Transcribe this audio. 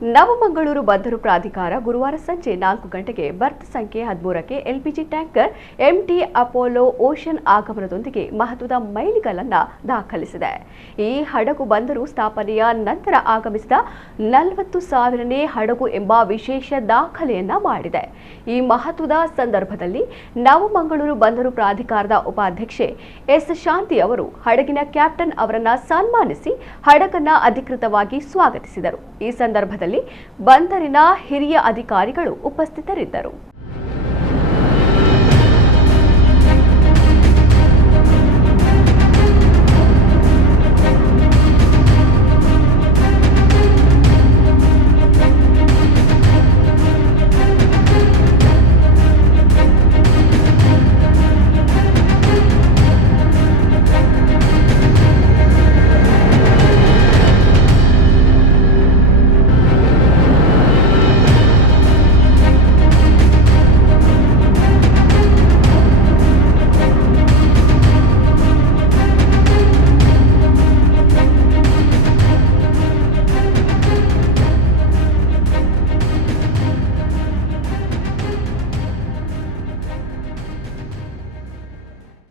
ನವಮಂಗಳೂರು ಬಂದರು ಪ್ರಾಧಿಕಾರ ಗುರುವಾರ ಸಂಜೆ 4 ಗಂಟೆಗೆ ಬರ್ತ್ ಸಂಖ್ಯೆ 13ಕ್ಕೆ ಎಲ್ಪಿಜಿ ಟ್ಯಾಂಕರ್ ಎಂಟಿ ಅಪೋಲೋ ಓಷನ್ ಆಗಮನದೊಂದಿಗೆ ಮಹತ್ವದ ಮೈಲಿಗಲ್ಲನ್ನು ದಾಖಲಿಸಿದೆ. ಈ ಹಡಗು ಬಂದರು ಸ್ಥಾಪನೆಯ ನಂತರ ಆಗಮಿಸಿದ 40,000ನೇ ಹಡಗು ಎಂಬ ವಿಶೇಷ ದಾಖಲೆಯನ್ನ ಮಾಡಿದೆ. ಈ ಮಹತ್ವದ ಸಂದರ್ಭದಲ್ಲಿ ನವಮಂಗಳೂರು ಬಂದರು ಪ್ರಾಧಿಕಾರದ ಉಪಾಧ್ಯಕ್ಷೆ ಎಸ್ ಶಾಂತಿ ಅವರು ಹಡಗಿನ ಕ್ಯಾಪ್ಟನ್ ಅವರನ್ನ ಸನ್ಮಾನಿಸಿ ಹಡಗನ್ನ ಅಧಿಕೃತವಾಗಿ ಸ್ವಾಗತಿಸಿದರು. ಈ ಸಂದರ್ಭದಲ್ಲಿ ಬಂದರಿನ ಹಿರಿಯ ಅಧಿಕಾರಿಗಳು ಉಪಸ್ಥಿತರಿದ್ದರು.